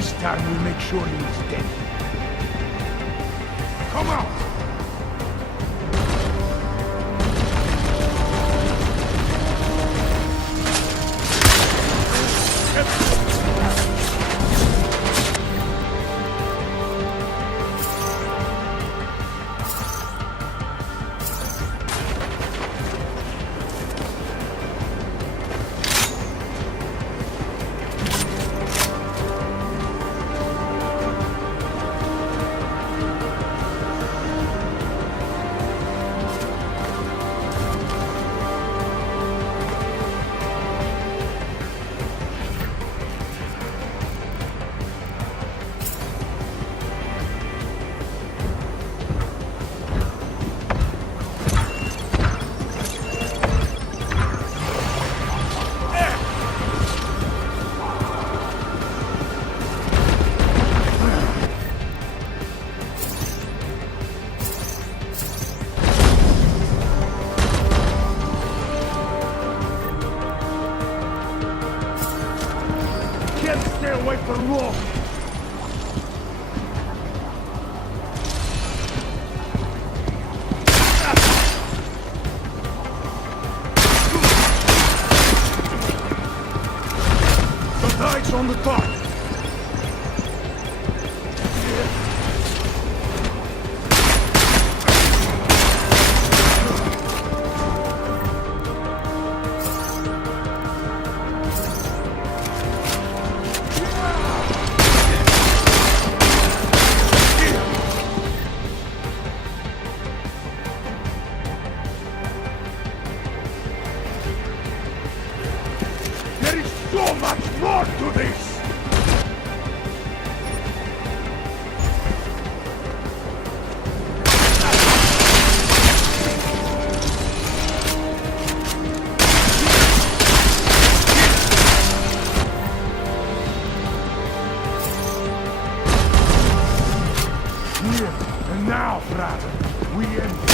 This time we'll make sure he's dead. Come out! Stay away from the wall! The tide's on the top! So much more to this! Here and now, brother, we end.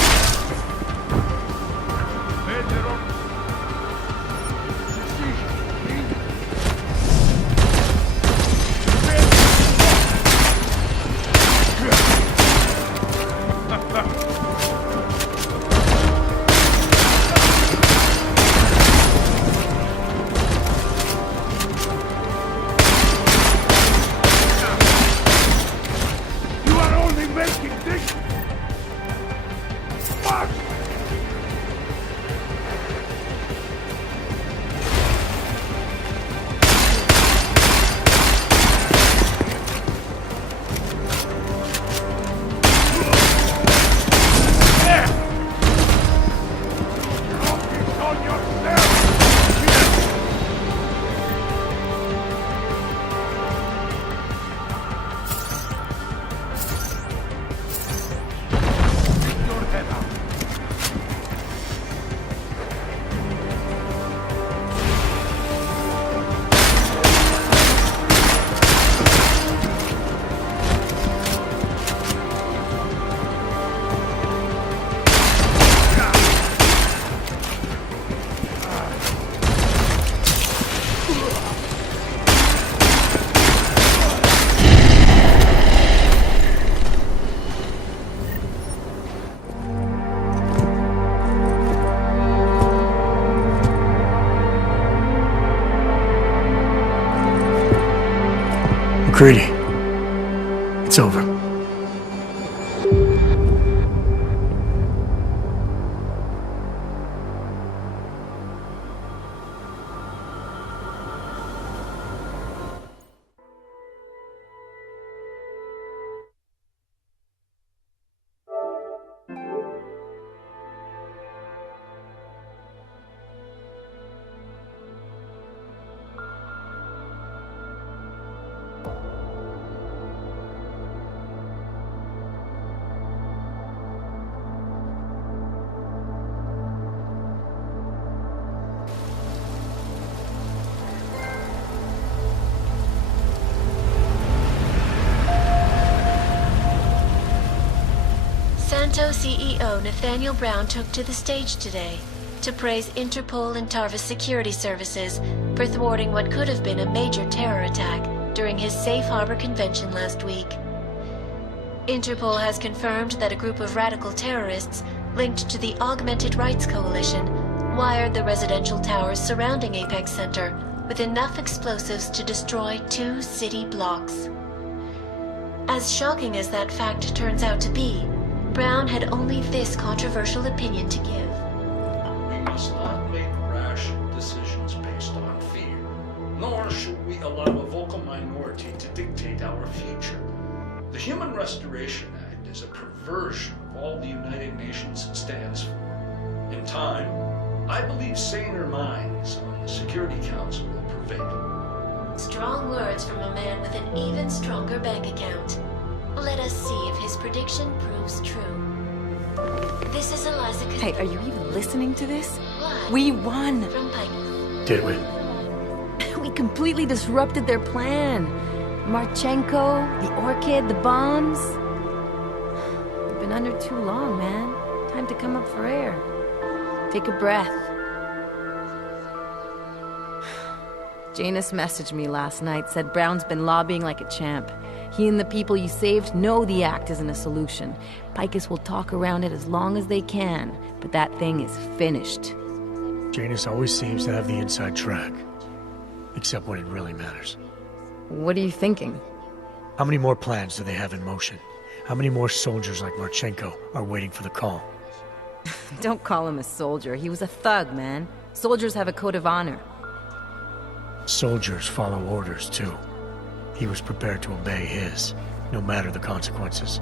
McCready, it's over. Santo CEO Nathaniel Brown took to the stage today to praise Interpol and Tarvis security services for thwarting what could have been a major terror attack during his safe harbor convention last week. Interpol has confirmed that a group of radical terrorists linked to the Augmented Rights Coalition wired the residential towers surrounding Apex Center with enough explosives to destroy 2 city blocks. As shocking as that fact turns out to be, Brown had only this controversial opinion to give. We must not make rash decisions based on fear, nor should we allow a vocal minority to dictate our future. The Human Restoration Act is a perversion of all the United Nations stands for. In time, I believe saner minds on the Security Council will prevail. Strong words from a man with an even stronger bank account. Let us see if his prediction proves true. This is Eliza. Hey, are you even listening to this? Live We won! from Pike. Did we? We completely disrupted their plan. Marchenko, the Orchid, the bombs. You've been under too long, man. Time to come up for air. Take a breath. Janus messaged me last night, said Brown's been lobbying like a champ. He and the people you saved know the act isn't a solution. Picus will talk around it as long as they can, but that thing is finished. Janus always seems to have the inside track. Except when it really matters. What are you thinking? How many more plans do they have in motion? How many more soldiers like Marchenko are waiting for the call? Don't call him a soldier. He was a thug, man. Soldiers have a code of honor. Soldiers follow orders, too. He was prepared to obey his, no matter the consequences.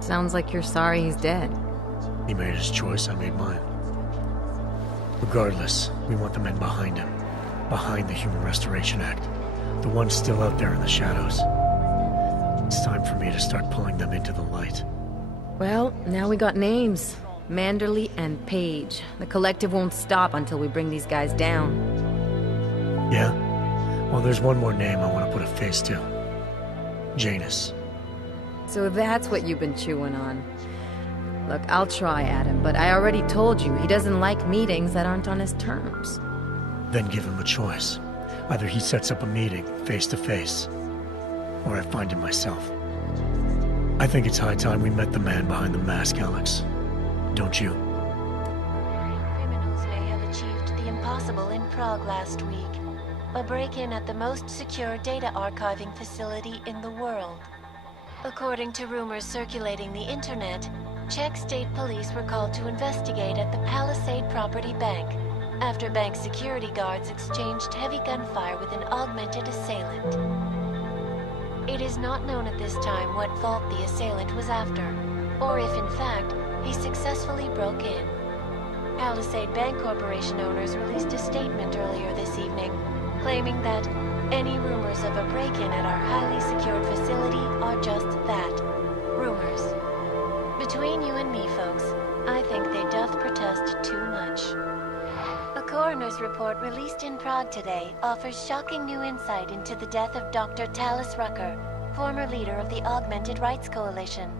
Sounds like you're sorry he's dead. He made his choice, I made mine. Regardless, we want the men behind him. Behind the Human Restoration Act. The ones still out there in the shadows. It's time for me to start pulling them into the light. Well, now we got names. Manderley and Page. The collective won't stop until we bring these guys down. Yeah? Well, there's one more name I want to put a face to. Janus. So that's what you've been chewing on. Look, I'll try, Adam, but I already told you he doesn't like meetings that aren't on his terms. Then give him a choice. Either he sets up a meeting, face to face, or I find him myself. I think it's high time we met the man behind the mask, Alex. Don't you? Criminals may have achieved the impossible in Prague last week. A break-in at the most secure data archiving facility in the world. According to rumors circulating the internet, Czech state police were called to investigate at the Palisade Property Bank after bank security guards exchanged heavy gunfire with an augmented assailant. It is not known at this time what fault the assailant was after, or if in fact he successfully broke in. Palisade Bank Corporation owners released a statement earlier this evening, claiming that any rumors of a break-in at our highly secured facility are just that, rumors. Between you and me, folks, I think they doth protest too much. A coroner's report released in Prague today offers shocking new insight into the death of Dr. Talis Rucker, former leader of the Augmented Rights Coalition.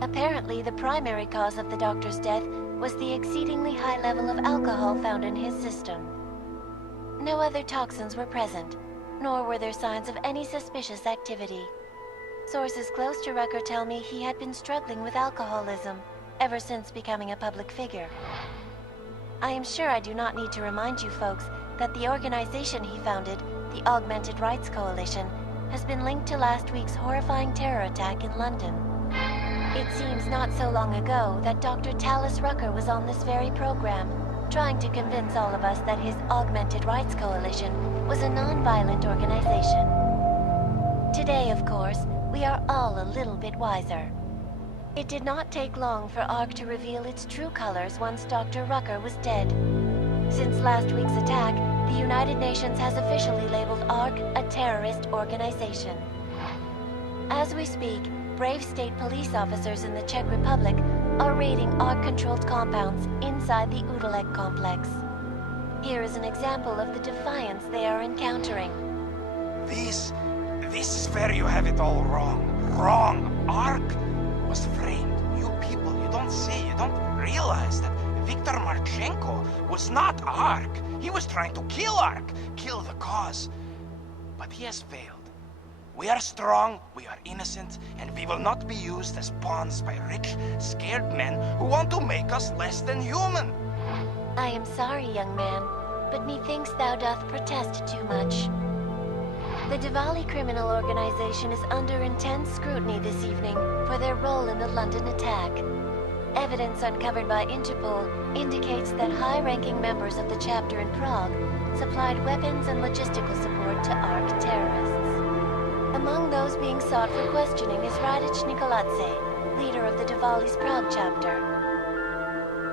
Apparently, the primary cause of the doctor's death was the exceedingly high level of alcohol found in his system. No other toxins were present, nor were there signs of any suspicious activity. Sources close to Rucker tell me he had been struggling with alcoholism ever since becoming a public figure. I am sure I do not need to remind you folks that the organization he founded, the Augmented Rights Coalition, has been linked to last week's horrifying terror attack in London. It seems not so long ago that Dr. Talis Rucker was on this very program, trying to convince all of us that his Augmented Rights Coalition was a non-violent organization. Today, of course, we are all a little bit wiser. It did not take long for ARC to reveal its true colors once Dr. Rucker was dead. Since last week's attack, the United Nations has officially labeled ARC a terrorist organization. As we speak, brave state police officers in the Czech Republic are raiding ARC-controlled compounds inside the Udelek complex. Here is an example of the defiance they are encountering. This is where you have it all wrong. Wrong! ARC was framed. You people, you don't see, you don't realize that Viktor Marchenko was not ARC. He was trying to kill ARC, kill the cause. But he has failed. We are strong, we are innocent, and we will not be used as pawns by rich, scared men who want to make us less than human. I am sorry, young man, but methinks thou doth protest too much. The Diwali criminal organization is under intense scrutiny this evening for their role in the London attack. Evidence uncovered by Interpol indicates that high-ranking members of the chapter in Prague supplied weapons and logistical support to ARC terrorists. Among those being sought for questioning is Radic Nikoladze, leader of the Diwali's Prague chapter.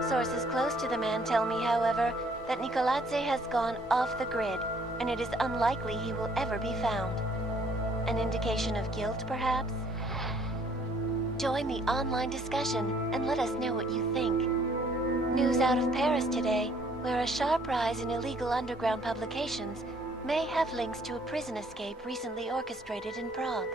Sources close to the man tell me, however, that Nikoladze has gone off the grid, and it is unlikely he will ever be found. An indication of guilt, perhaps? Join the online discussion and let us know what you think. News out of Paris today, where a sharp rise in illegal underground publications may have links to a prison escape recently orchestrated in Prague.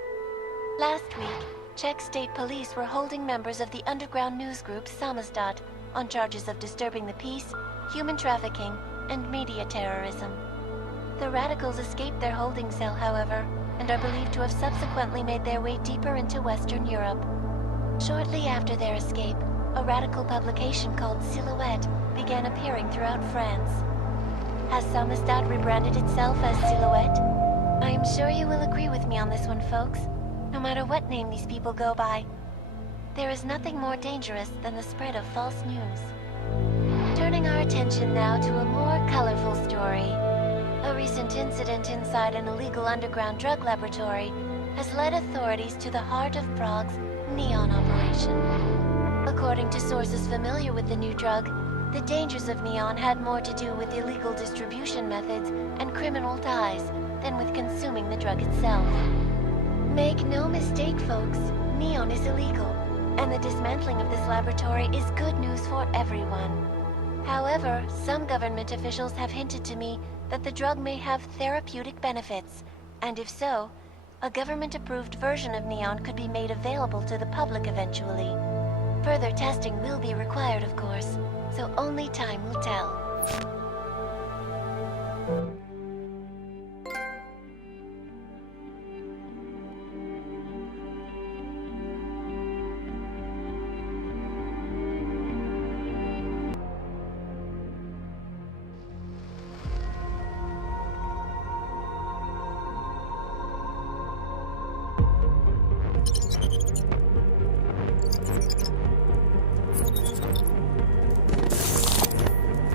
Last week, Czech state police were holding members of the underground news group Samizdat on charges of disturbing the peace, human trafficking, and media terrorism. The radicals escaped their holding cell, however, and are believed to have subsequently made their way deeper into Western Europe. Shortly after their escape, a radical publication called Silhouette began appearing throughout France. Has Samizdat rebranded itself as Silhouette? I am sure you will agree with me on this one, folks, no matter what name these people go by. There is nothing more dangerous than the spread of false news. Turning our attention now to a more colorful story. A recent incident inside an illegal underground drug laboratory has led authorities to the heart of Prague's Neon operation. According to sources familiar with the new drug, the dangers of Neon had more to do with illegal distribution methods and criminal ties than with consuming the drug itself. Make no mistake, folks, Neon is illegal, and the dismantling of this laboratory is good news for everyone. However, some government officials have hinted to me that the drug may have therapeutic benefits, and if so, a government-approved version of Neon could be made available to the public eventually. Further testing will be required, of course, so only time will tell.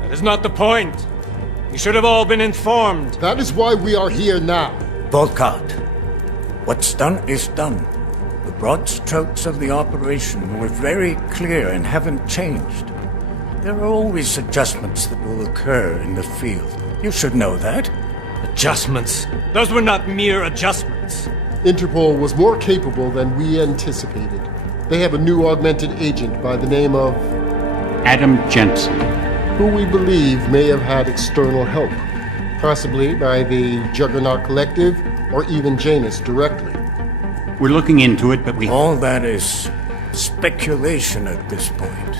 That is not the point. You should have all been informed. That is why we are here now. Volkart, what's done is done. The broad strokes of the operation were very clear and haven't changed. There are always adjustments that will occur in the field. You should know that. Adjustments? Those were not mere adjustments. Interpol was more capable than we anticipated. They have a new augmented agent by the name of Adam Jensen, who we believe may have had external help, possibly by the Juggernaut Collective or even Janus directly. we're looking into it, but we... All that is speculation at this point.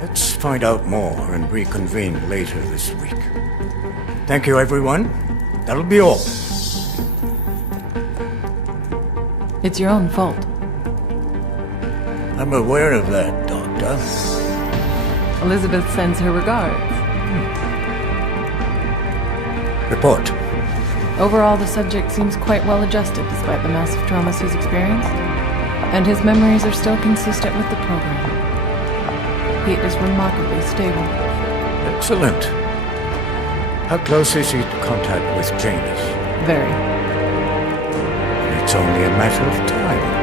Let's find out more and reconvene later this week. Thank you, everyone. That'll be all. It's your own fault. I'm aware of that, Doctor. Elizabeth sends her regards. Report. Overall, the subject seems quite well adjusted despite the massive traumas he's experienced, and his memories are still consistent with the program. He is remarkably stable. Excellent. How close is he to contact with Janus? Very. It's only a matter of time.